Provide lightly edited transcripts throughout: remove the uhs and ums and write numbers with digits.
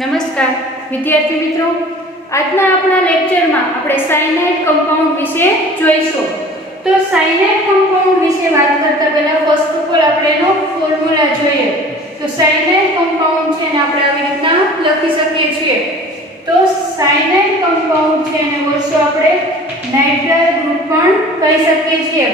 નમસ્કાર વિદ્યાર્થી મિત્રો, આજના આપણા લેક્ચરમાં આપણે સાયનાઇડ કમ્પાઉન્ડ વિશે જોઈશું. તો સાયનાઇડ કમ્પાઉન્ડ વિશે વાત કરતા પહેલા ફર્સ્ટ ઓફ ઓલ આપણે એનો ફોર્મ્યુલા જોઈએ. તો સાયનાઇડ કમ્પાઉન્ડ છે ને આપણે આવી રીતના લખી શકીએ છીએ. તો સાયનાઇડ કમ્પાઉન્ડ છે એને વર્ષો આપણે નાઇટ્રાઇલ ગ્રુપ પણ કહી શકીએ છીએ.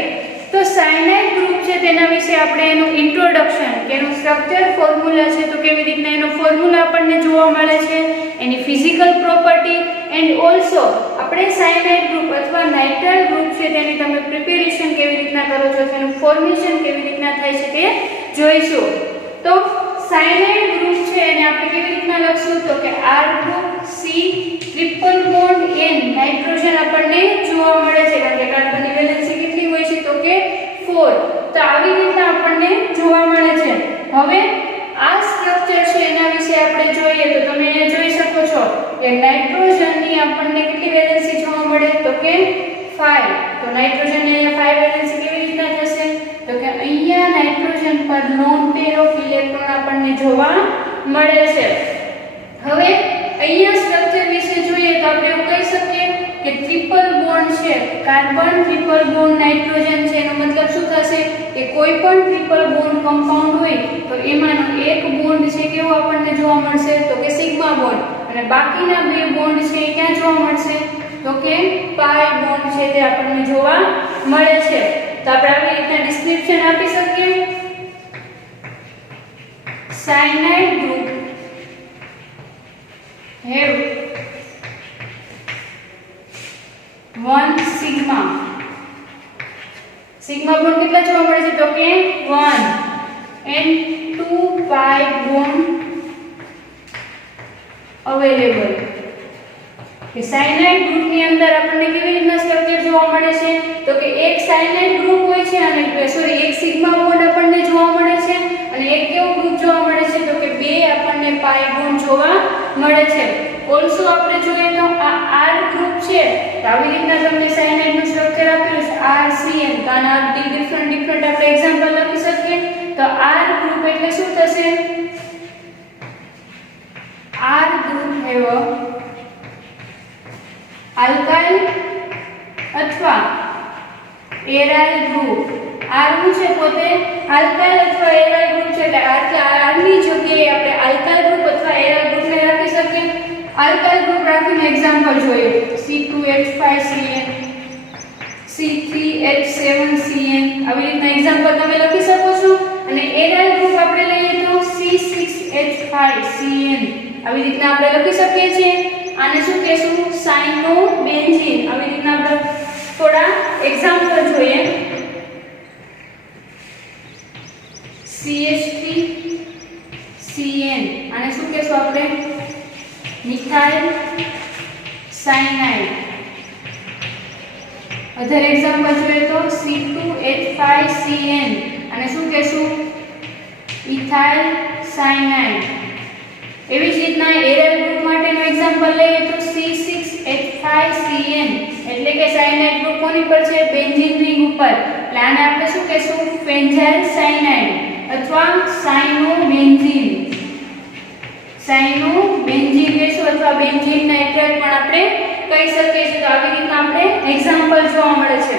તો સાયનાઇડ ગ્રુપ છે તેના વિશે આપણે એનું ઇન્ટ્રોડક્શન કે એનું સ્ટ્રક્ચર ફોર્મ્યુલા છે તો કેવી રીતના એનો ફોર્મ્યુલા આપણને જોવા મળે છે, એની ફિઝિકલ પ્રોપર્ટી એન્ડ ઓલ્સો આપણે સાયનાઇડ ગ્રુપ અથવા નાઇટ્રાઇલ ગ્રુપ છે તેની તમે પ્રિપેરેશન કેવી રીતના કરો છો, તેનું ફોર્મેશન કેવી રીતના થાય છે તે જોઈશું. તો સાયનાઇડ ગ્રુપ છે એને આપણે કેવી રીતના લખશું તો કે R group C triple bond N nitrogen આપણને જોવા મળે છે કારણ કે કાર્બનની વેલેન્સી કેટલી હોય છે તો કે 4. તો આવી રીતના આપણને જોવા મળે છે. હવે આ સ્ટ્રક્ચર છે એના વિશે આપણે જોઈએ તો તમે અહીંયા જોઈ શકો છો કે નાઇટ્રોજનની આપણને કેટલી વેલેન્સી જોવા મળે તો કે 5. તો નાઇટ્રોજનની અહીંયા 5 વેલેન્સી કેવી રીતના થશે તો કે અહીંયા નાઇટ્રોજન પર લોન પેર ઓફ ઇલેક્ટ્રોન આપણને જોવા મળે છે. હવે અહીંયા સ્ટ્રક્ચર વિશે જોઈએ તો આપણે એવું કહી શકીએ કે ટ્રિપલ બોન્ડ છે, કાર્બન ટ્રિપલ બોન્ડ નાઇટ્રોજન છે, એનો મતલબ શું થશે કે કોઈ પણ ટ્રિપલ બોન્ડ કમ્પાઉન્ડ હોય તો એમાંનો એક બોન્ડ છે કેવો આપણને જોવા મળશે તો કે સિગ્મા બોન્ડ, અને બાકીના બે બોન્ડ છે એ ક્યાં જોવા મળશે તો કે પાઈ બોન્ડ છે તે આપણને જોવા મળે છે. તો આપણે આવી રીતના ડિસ્ક્રિપ્શન આપી શકીએ. Cyanide group have 1 sigma bond કેટલા જોવા મળે છે તો કે 1 and 2 pi બોન્ડ અવેલેબલ. કે સાયનાઇડ ગ્રુપ ની અંદર આપણને કેવી રીતના સ્ટ્રક્ચર જોવા મળે છે તો કે એક સાયનાઇડ ગ્રુપ હોય છે અને એક સિગ્મા બોન્ડ આપણને જોવા મળે છે અને એક કેવો ગ્રુપ જોવા મળે છે તો કે બે આપણને પાઈ બોન્ડ જોવા મળે છે. ઓલસો આપણે જોઈએ તો આ R ગ્રુપ છે તો આવી રીતના તમને સાયનાઇડ નું સ્ટ્રક્ચર આપેલું છે RCN. તો આના ડિફરન્ટ આપણે એક્ઝામ્પલ લખી શકીએ. તો R ગ્રુપ એટલે શું થશે R ગ્રુપ હેવ આલ્કાઇલ અથવા એરાઇલ ગ્રુપ. R નું છે પોતે આલ્કાઇલ અથવા એરાઇલ ગ્રુપ છે એટલે R ની જગ્યાએ આપણે આલ્કાઇલ ગ્રુપ અથવા એરાઇલ ગ્રુપ ને રાખી શકીએ. આલ્કાઇલ ગ્રુપ રાખીને એક્ઝામ્પલ જોઈએ C2H5Cn C3H7Cn આવી રીતના એક્ઝામ્પલ તમે લખી શકો છો. અને એરાઇલ ગ્રુપ આપણે લઈએ તો C6H5Cn આવી રીતના આપણે લખી શકીએ છીએ. આને શું કહેશું સાયનોબેન્ઝીન. આવી રીતના આપણે થોડા એક્ઝામ્પલ જોઈએ. CH3Cn આને શું કહેશું આપણે મિથાઇલ સાયનાઇડ. અધર એક્ઝામ્પલ જોઈએ તો C2H5Cn આને શું કહેશું ઇથાઇલ સાયનાઇડ. એવી જ રીતના એરાઇલ ગ્રુપ માટેનું એક્ઝામ્પલ લઈએ તો C6H5Cn એટલે કે સાયનાઇડ ગ્રુપ કોની પર છે બેન્ઝીન રિંગ ઉપર એટલે આને આપણે શું કહેશું ફેન્ઝાઇલ સાયનાઇડ અથવા સાયનોબેન્ઝીન કહેશું અથવા બેન્ઝીન નાઇટ્રાઇલ પણ આપણે કહી શકીએ છીએ. તો આવી રીતના આપણે એક્ઝામ્પલ જોવા મળે છે.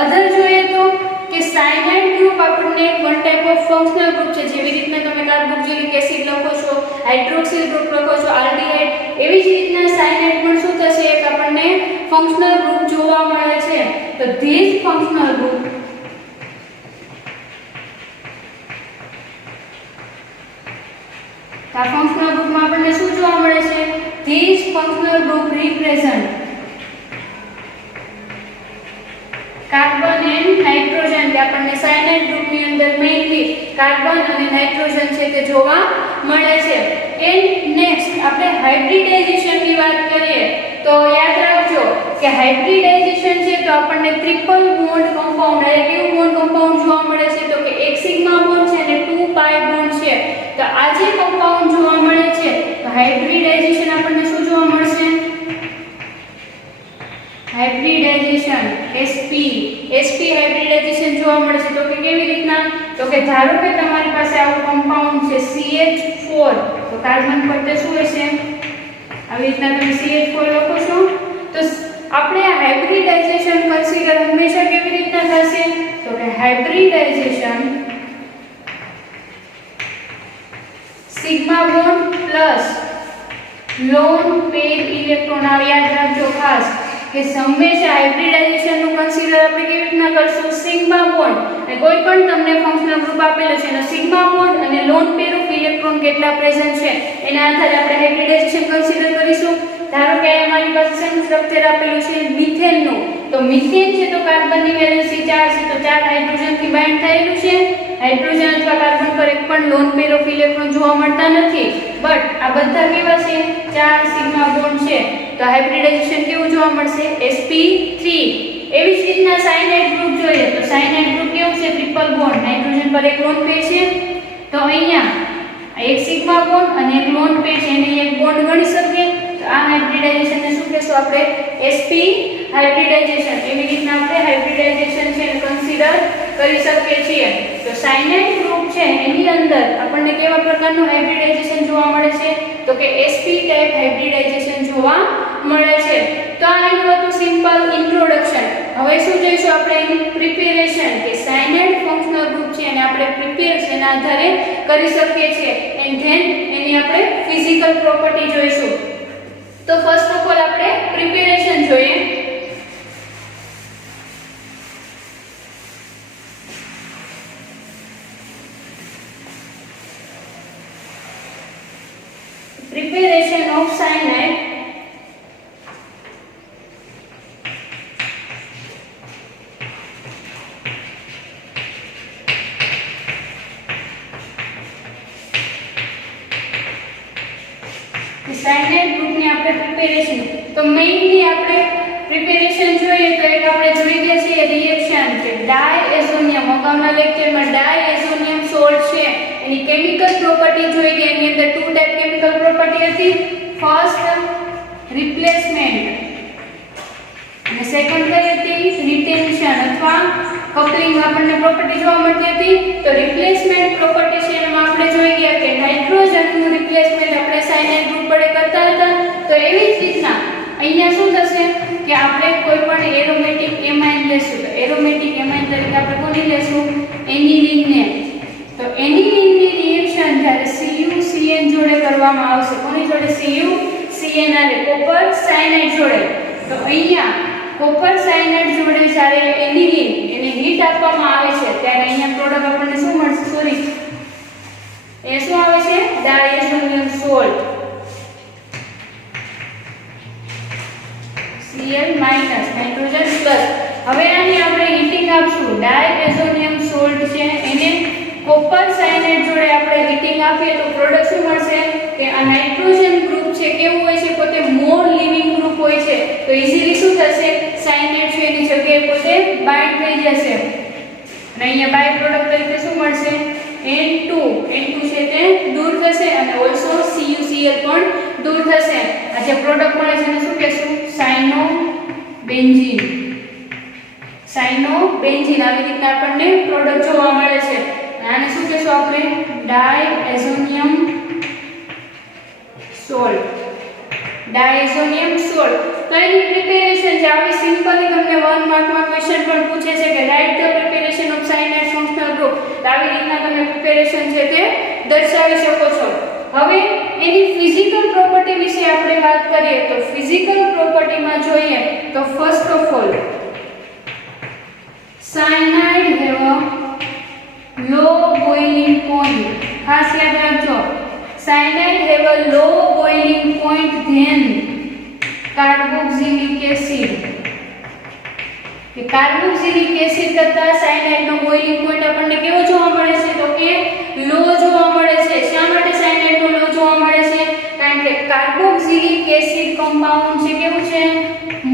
અધર જોઈએ તો કે સાયનાઇડ ગ્રુપ આપણને one type of functional group છે. જેવી રીતના તમે કાર્બોક્સિલિક એસિડ લખો છો, હાઇડ્રોક્સિલ ગ્રુપ લખો છો, આલ્ડીહાઇડ, એવી જ રીતના સાયનાઇડ પણ શું થશે એક આપણને ફંક્શનલ ગ્રુપ જોવા મળે છે. તો ધીસ ફંક્શનલ ગ્રુપ આ ફંક્શનલ ગ્રુપમાં આપણને શું જોવા મળે છે this functional group represent carbon and nitrogen. કે આપણને સાયનાઇડ ગ્રુપની અંદર મેઇનલી કાર્બન અને નાઇટ્રોજન છે તે જોવા મળે છે. એન્ડ નેક્સ્ટ આપણે હાઇબ્રિડાઇઝેશનની વાત કરીએ તો યાદ રાખજો કે હાઇબ્રિડાઇઝેશન છે તો આપણને ટ્રિપલ બોન્ડ કમ્પાઉન્ડ એટલે કેવું બોન્ડ કમ્પાઉન્ડ જોવા મળે છે તો કે એક સિગ્મા બોન્ડ છે અને 2 પાઈ બોન્ડ છે. તો આ જે કમ્પાઉન્ડ જોવા મળે છે તો હાઇબ્રિડાઇઝેશન આપણને શું જોવા મળશે હાઇબ્રિડાઇઝેશન sp હાઇબ્રિડાઇઝેશન જોવા મળે છે. તો કે કેવી રીતના તો કે ધારો કે તમારી પાસે આવું કમ્પાઉન્ડ છે CH4 તો કાર્બન પર તે શું હશે આવી રીતના તમે CH4 લખો છો તો આપણે આ હાઇબ્રિડાઇઝેશન કન્સિડર હંમેશા કેવી રીતના થશે તો કે hybridisation sigma bond plus lone pair electron આ યાદ રાખજો ખાસ કે હંમેશા હાઇબ્રિડાઇઝેશન નું કન્સિડર આપણે કેવી રીતના કરશું સિગ્મા બોન્ડ અને કોઈ પણ તમને ફંક્શનલ ગ્રુપ આપેલો છે એનો સિગ્મા બોન્ડ અને લોન પેર ઓફ ઇલેક્ટ્રોન કેટલા પ્રેઝન્ટ છે એના આધારે આપણે હાઇબ્રિડાઇઝેશન કન્સિડર કરીશું ધારો કે અમારી પાસે સેમ સ્ટ્રક્ચર આપેલું છે મિથેન નું તો મિથેન છે તો કાર્બનની વેલેન્સી 4 છે તો 4 હાઇડ્રોજન થી બાઇન્ડ થયેલું છે હાઇડ્રોજન અથવા કાર્બન પર એક પણ લોન પેર ઓફ ઇલેક્ટ્રોન જોવા મળતા નથી બટ આ બધા કેવા છે 4 સિગ્મા બોન્ડ છે તો હાઇબ્રિડાઇઝેશન કેવું જોવા મળશે sp3 એવી જ રીતના સાયનાઇડ ગ્રુપ જોઈએ તો સાયનાઇડ ગ્રુપ કેવું છે ટ્રિપલ બોન્ડ નાઇટ્રોજન પર એક લોન પેર છે તો અહીંયા એક સિગ્મા બોન્ડ અને એક લોન પેર છે એને એક બોન્ડ ગણી શકીએ તો આ હાઇબ્રિડાઇઝેશન ને શું કહેશું આપણે sp હાઇબ્રિડાઇઝેશન એવી રીતના આપણે હાઇબ્રિડાઇઝેશન છે કન્સિડર કરી શકીએ છીએ તો સાયનાઇડ ગ્રુપ છે એની અંદર આપણને કેવા પ્રકારનું હાઇબ્રિડાઇઝેશન જોવા મળે છે તો કે sp ટાઇપ હાઇબ્રિડાઇઝેશન જોવા મળે છે તો આ એનું હતું સિમ્પલ ઇન્ટ્રોડક્શન હવે શું જોઈશું આપણે એની પ્રિપેરેશન કે સાયનાઇડ ફંક્શનલ ગ્રુપ છે અને આપણે પ્રિપેરેશન આધારે કરી શકીએ છીએ એન્ડ ધેન એની આપણે ફિઝિકલ પ્રોપર્ટી જોઈશું તો ફર્સ્ટ ઓફ ઓલ આપણે પ્રિપેરેશન જોઈએ preparation of cyanide cyanide group ની આપણે પ્રિપેરેશન તો મેઇનલી આપણે પ્રિપેરેશન જોઈએ તો એક આપણે જોઈ ગયા છે રિએક્શન કે ડાયએઝોનિયમ અગાઉના લેક્ચરમાં ડાયએઝોનિયમ સોલ્ટ છે એની કેમિકલ પ્રોપર્ટી જોઈ ગયા એની અંદર ટુ ટાઈપ કેમિકલ પ્રોપર્ટી હતી ફર્સ્ટ રિપ્લેસમેન્ટ અને સેકન્ડ કઈ હતી રિટેન્શન અથવા કપલિંગ આપણને પ્રોપર્ટી જોવા મળતી હતી તો રિપ્લેસમેન્ટ પ્રોપર્ટી છે એમાં આપણે જોઈ ગયા કે નાઇટ્રોજનનું રિપ્લેસમેન્ટ આપણે સાયનાઇડ ગ્રુપ વડે કરતા હતા તો એવી જ રીતના અહીંયા શું થશે કે આપણે કોઈ પણ એરોમેટિક એમાઇન લેશું તો એરોમેટિક એમાઇન તરીકે આપણે કોની લેશું એનિલીનને તો એનિલીનની રિએક્શન જ્યારે CuCN જોડે કરવામાં આવશે કોની જોડે CuCN અને કોપર સાયનાઇડ જોડે તો અહીંયા કોપર સાયનાઇડ જોડે જ્યારે એનિલીન એને હીટ આપવામાં આવે છે ત્યારે અહીંયા પ્રોડક્ટ આપણને શું મળશે સોરી એ શું આવે છે diazonium salt Cl nitrogen plus હવે આની આપણે હીટિંગ આપશું ડાયએઝોનિયમ સોલ્ટ છે એને કોપર સાયનાઇડ જોડે આપણે હીટિંગ આપીએ તો પ્રોડક્ટ શું મળશે કે આ નાઇટ્રોજન ગ્રુપ છે કેવું હોય છે પોતે મોર લિવિંગ ગ્રુપ હોય છે તો ઈઝીલી શું થશે સાયનાઇડ છે એની જગ્યાએ પોતે બાઇન્ડ થઈ જશે અને અહીંયા બાય પ્રોડક્ટ તરીકે શું મળશે N2 છે તે દૂર થશે અને ઓલસો CuCl પણ દૂર થશે આ જે પ્રોડક્ટ મળે છે એને શું કહેશું સાયનોબેન્ઝીન આવી રીતના આપણને પ્રોડક્ટ જોવા મળે છે આને શું કહેશું આપણે ડાયએઝોનિયમ સોલ્ટ તો એની પ્રિપેરેશન છે આવી સિમ્પલી તમને 1 માર્કમાં ક્વેશ્ચન પણ પૂછે છે કે right the preparation of cyanide functional group તો આવી રીતના તમે પ્રિપેરેશન છે તે દર્શાવી શકો છો હવે એની ફિઝિકલ પ્રોપર્ટી વિશે આપણે વાત કરીએ તો ફિઝિકલ પ્રોપર્ટીમાં જોઈએ તો first of all cyanide have a low boiling point ખાસ યાદ રાખજો cyanide have a low boiling point than carboxylic acid કે કાર્બોક્સિલિક એસિડ કરતા સાયનાઇડ નો બોઇલિંગ પોઈન્ટ આપણને કેવો જોવા મળે છે તો કે લો જોવા મળે છે શા માટે સાયનાઇડ નો લો જોવા મળે છે કારણ કે કાર્બોક્સિલિક એસિડ કમ્પાઉન્ડ છે કેવું છે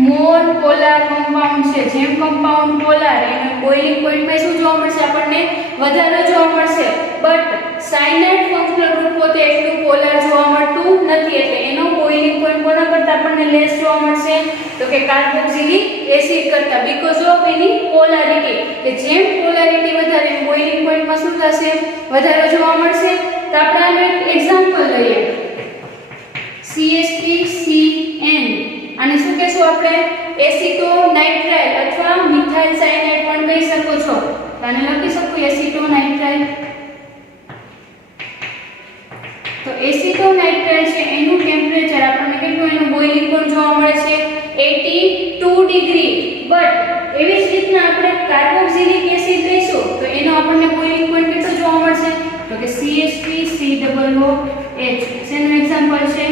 મોર પોલાર કમ્પાઉન્ડ છે જેમ કમ્પાઉન્ડ પોલાર એનો બોઇલિંગ પોઈન્ટ માં શું જોવા મળશે આપણને વધારે જોવા મળશે બટ સાયનાઇડ ફંક્શનલ ગ્રુપ પોતે એટલું પોલર જોવા મળતું નથી, એટલે એનો બોઇલિંગ પોઈન્ટ કોના કરતા આપણને લેસ જોવા મળશે તો કે કાર્બોક્સિલિક એસિડ કરતા, બીકોઝ ઓફ એની પોલારિટી, કે જેમ પોલારિટી વધારે એમ બોઇલિંગ પોઈન્ટમાં શું થશે વધારે જોવા મળશે. તો આપણે આનું એક એક્ઝામ્પલ લઈએ, CH3CN, આને શું કહેશું આપણે એસિટોનાઇટ્રાઇલ અથવા મિથાઇલ સાયનાઇડ પણ કહી શકો છો. તો આને લખી શકું એસિટોનાઇટ્રાઇલ. તો એસિટોનાઇટ્રાઇલ છે એનું ટેમ્પરેચર આપણને કેટલું, એનું બોઇલિંગ પોઈન્ટ જોવા મળે છે 82 ડિગ્રી. બટ એવી જ રીતના આપણે કાર્બોક્સિલિક એસિડ લઈશું તો એનો આપણને બોઇલિંગ પોઈન્ટ કેટલો જોવા મળશે તો કે CH3COOH. શેનું એક્ઝામ્પલ છે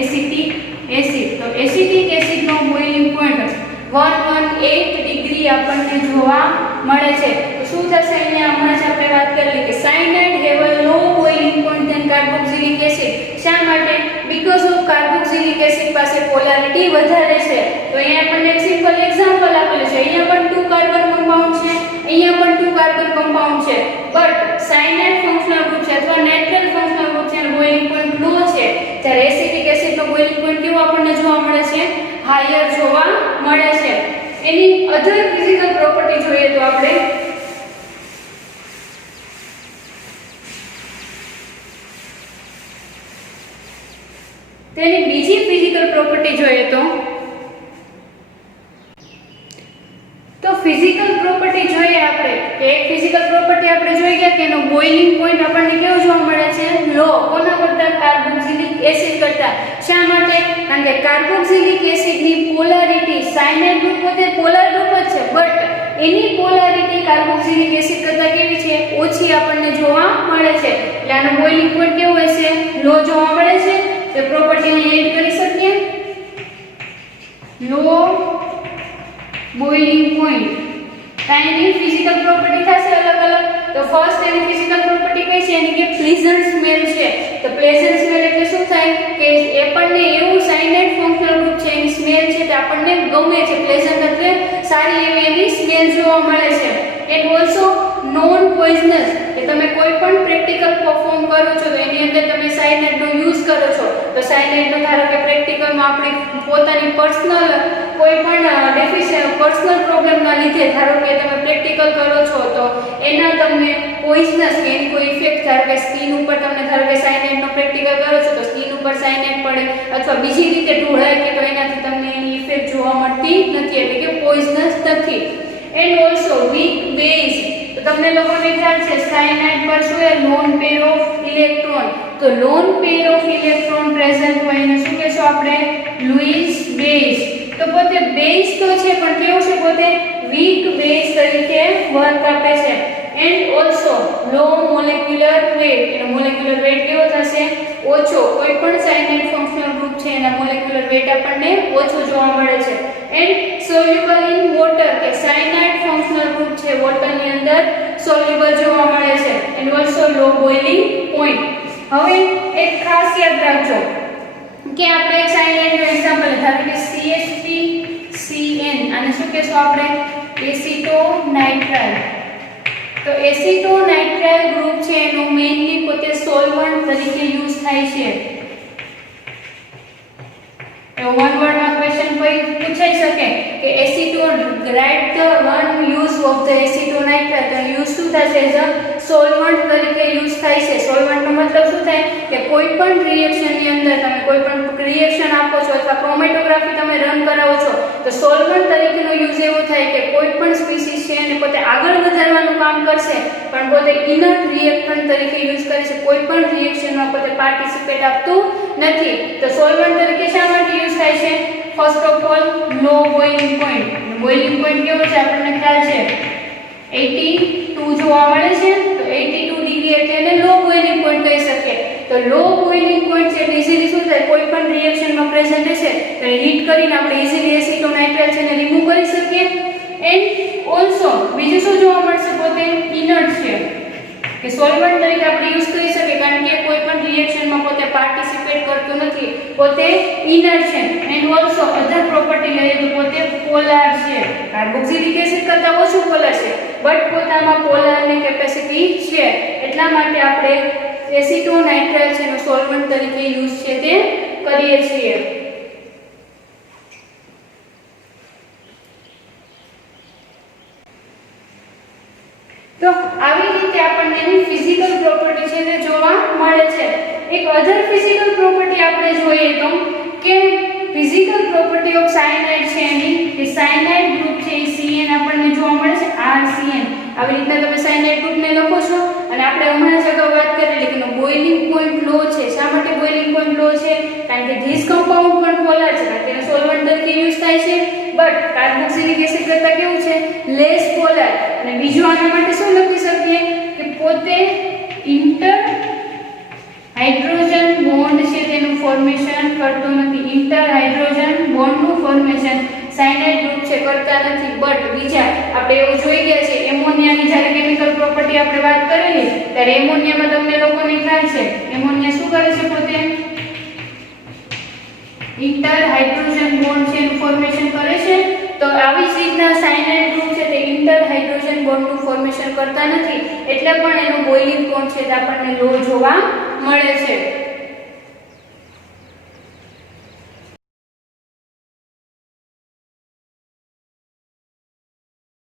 એસિટિક એસિડ. તો એસિટિક એસિડનો બોઇલિંગ પોઈન્ટ 118 ડિગ્રી આપણને જોવા મળે છે. તો શું થશે અહીંયા હમણાં જ આપણે વાત કરેલી કે cyanide have a low boiling point then carboxylic acid. શા માટે? બીકોઝ ઓફ કાર્બોક્સિલિક એસિડ પાસે પોલારિટી વધારે છે. તો અહીંયા આપણને એક સિમ્પલ એક્ઝામ્પલ આપેલું છે, અહીંયા પણ 2 કાર્બન કમ્પાઉન્ડ છે, અહીંયા પણ 2 કાર્બન કમ્પાઉન્ડ છે, બટ સાયનાઇડ ફંક્શનલ ગ્રુપ છે અથવા નાઇટ્રાઇલ ફંક્શનલ ગ્રુપ છે એનો બોઇલિંગ પોઈન્ટ લો છે, જ્યારે એસિટિક એસિડનો બોઇલિંગ પોઈન્ટ કેવો આપણને જોવા મળે છે હાયર જોવા મળે છે. એની અધર ફિઝિકલ પ્રોપર્ટી જોઈએ તો આપણે તેની બીજી ફિઝિકલ પ્રોપર્ટી જોઈએ તો ફિઝિકલ પ્રોપર્ટી જોઈએ આપણે કે એક ફિઝિકલ પ્રોપર્ટી આપણે જોઈ ગયા કે એનો બોઇલિંગ પોઈન્ટ આપણને કેવો જોવા મળે છે લો, કોના કરતા કાર્બોક્સિલિક એસિડ કરતા. શા માટે? કારણ કે કાર્બોક્સિલિક એસિડની પોલારિટી, સાયનાઇડ ગ્રુપ પોતે પોલર ગ્રુપ જ છે but any polarity carboxylic acid કરતા કેવી છે ઓછી આપણને જોવા મળે છે, એટલે આનો બોઇલિંગ પોઈન્ટ કેવો હશે લો જોવા મળે છે. તો પ્રોપર્ટી ને એડ કરી શકીએ, લો બોઇલિંગ પોઈન્ટ. કાંઈની ફિઝિકલ પ્રોપર્ટી થશે અલગ અલગ. તો ફર્સ્ટ એની ફિઝિકલ પ્રોપર્ટી કઈ છે એની કે પ્લીઝન્ટ સ્મેલ છે. તો પ્લેઝન્ટ સ્મેલ એટલે શું થાય કે આપણને એવું સાયનાઇડ ફંક્શનલ ગ્રુપ છે એની સ્મેલ છે તે આપણને ગમે છે, પ્લેઝન્ટ એટલે સારી એવી એની સ્મેલ જોવા મળે છે. એન્ડ ઓલસો નોન પોઈઝનસ, કે તમે કોઈ પણ પ્રેક્ટિકલ પરફોર્મ કરો છો તો એની અંદર તમે સાયનાઇડનો યુઝ કરો છો તો સાયનાઇડનો ધારો કે પ્રેક્ટિકલમાં આપણી પોતાની પર્સનલ કોઈ પણ પર્સનલ પ્રોબ્લેમના લીધે ધારો કે તમે પ્રેક્ટિકલ કરો છો તો એના તમને પોઈઝનસ કે એની કોઈ ઇફેક્ટ, ધારો કે સ્કિન ઉપર તમને ધારો કે સાયનાઇડનો પ્રેક્ટિકલ કરો છો તો સ્કિન ઉપર સાયનાઇડ પડે અથવા બીજી રીતે ઢોળાય કે તો એનાથી તમને એની ઇફેક્ટ જોવા મળતી નથી, એટલે કે પોઈઝનસ નથી. એન્ડ ઓલસો વીક બેઝ, તો તમને લોકોને ખ્યાલ છે સાયનાઇડ પર શું છે લોન પેર ઓફ ઇલેક્ટ્રોન. તો lone pair of electron present હોય એને શું કહેશું આપણે લુઈસ બેઝ. તો પોતે બેઝ તો છે પણ કેવું છે પોતે વીક બેઝ તરીકે વર્ક આપે છે. And also low molecular weight, એનો મોલેક્યુલર વેટ કેવો થશે ઓછો. કોઈ પણ સાયનાઇડ ફંક્શનલ ગ્રુપ છે એના મોલેક્યુલર વેટ આપણને ઓછો જોવા મળે છે. એન્ડ સોલ્યુબલ ઇન વોટર, કે સાયનાઇડ ફંક્શનલ ગ્રુપ છે વોટરની અંદર સોલ્યુબલ જોવા મળે છે. And also low boiling point. હવે એક ખાસ યાદ રાખજો કે આપણે એક સાયનાઇડનું એક્ઝામ્પલ ધારો કે CH3CN, આને શું કહેશું આપણે એસિટોનાઇટ્રાઇલ. તો એસિટોનાઇટ્રાઇલ ગ્રુપ છે એનો મેઇનલી પોતે સોલ્વન્ટ તરીકે યુઝ થાય છે. તો વન વર્ડમાં ક્વેશ્ચન પૂછાઈ શકે કે right the one use of the acetonitrile. તો યુઝ શું થશે એઝ અ સોલ્વન્ટ તરીકે યુઝ થાય છે. સોલ્વન્ટનો મતલબ શું થાય કે કોઈ પણ રિએક્શનની અંદર તમે કોઈ પણ રિએક્શન આપો છો અથવા ક્રોમેટોગ્રાફી તમે રન કરાવો છો તો સોલ્વન્ટ તરીકેનો યુઝ એવો થાય કે કોઈ પણ સ્પીસીસ છે એને પોતે આગળ વધારવાનું કામ કરશે પણ પોતે ઇનર્ટ રિએક્ટન્ટ તરીકે યુઝ કરે છે, કોઈ પણ રિએક્શનમાં પોતે પાર્ટિસિપેટ આપતું નથી. તો સોલ્વન્ટ તરીકે શા માટે યુઝ થાય છે? First of all low boiling point. Boiling point કેવો છે આપણને ખ્યાલ છે 82 જોવા મળે છે. તો 82 ડિગ્રી એટલે એને લો બોઇલિંગ પોઈન્ટ કહી શકીએ. તો લો બોઇલિંગ પોઈન્ટ છે ઇઝીલી શું થાય કોઈ પણ રિએક્શનમાં પ્રેઝન્ટ હશે તો હીટ કરીને આપણે ઇઝીલી એસિટોનાઇટ્રાઇલ છે એને રિમૂવ કરી શકીએ. એન્ડ ઓલસો બીજું શું જોવા મળશે પોતે ઇનર્ટ છે કે સોલ્વન્ટ તરીકે આપણે યુઝ કરી શકીએ કારણ કે કોઈ પણ રિએક્શનમાં પોતે પાર્ટિસિપેટ કરતો નથી, પોતે ઇનર્ટ છે. એન્ડ ઓલસો અધર પ્રોપર્ટી લઈએ તો પોતે પોલાર છે, કાર્બોક્સિલિક એસિડ કરતા ઓછું પોલાર છે, બટ પોતામાં પોલારની કેપેસિટી છે, એટલા માટે આપણે એસિટોનાઇટ્રાઇલ છે એનો સોલ્વન્ટ તરીકે યુઝ છે તે કરીએ છીએ. તો આવી રીતે આપણને એની ફિઝિકલ પ્રોપર્ટી છે તે જોવા મળે છે. એક અધર ફિઝિકલ પ્રોપર્ટી આપણે જોઈએ તો કે ફિઝિકલ પ્રોપર્ટી ઓફ સાયનાઇડ છે એની કે સાયનાઇડ ગ્રુપ છે એ Cn આપણને જોવા મળે છે RCN. આવી રીતના તમે સાયનાઇડ ગ્રુપને લખો છો અને આપણે હમણાં જ અગાઉ વાત કરેલી કે બોઇલિંગ પોઈન્ટ લો છે. શા માટે બોઇલિંગ પોઈન્ટ લો છે? કારણ કે ધીસ કમ્પાઉન્ડ પણ પોલાર છે, કારણ કે એનો સોલ્વન્ટ તરીકે યુઝ થાય છે, બટ કાર્બોક્સિલિક એસિડ કરતા કેવું છે? Less polar. અને બીજું આના માટે શું લખી શકીએ કે પોતે ઇન્ટર હાઇડ્રોજન બોન્ડ છે તેનું ફોર્મેશન કરતો નથી. ઇન્ટર હાઇડ્રોજન બોન્ડનું ફોર્મેશન સાયનાઇડ ગ્રુપ છે કરતા નથી, બટ બીજા આપણે એવું જોઈ ગયા છે એમોનિયાની જ્યારે કેમિકલ પ્રોપર્ટી આપણે વાત કરેલી ત્યારે એમોનિયામાં તમને લોકોને ખ્યાલ છે એમોનિયા શું કરે છે? પોતે ઇન્ટર હાઇડ્રોજન બોન્ડ છે એનું ફોર્મેશન કરે છે. તો આવી જ રીતના સાયનાઇડ ગ્રુપ છે તે ઇન્ટર હાઇડ્રોજન બોન્ડનું ફોર્મેશન કરતા નથી, એટલે પણ એનો બોઇલિંગ પોઈન્ટ છે તે આપણને લો જોવા મળે છે.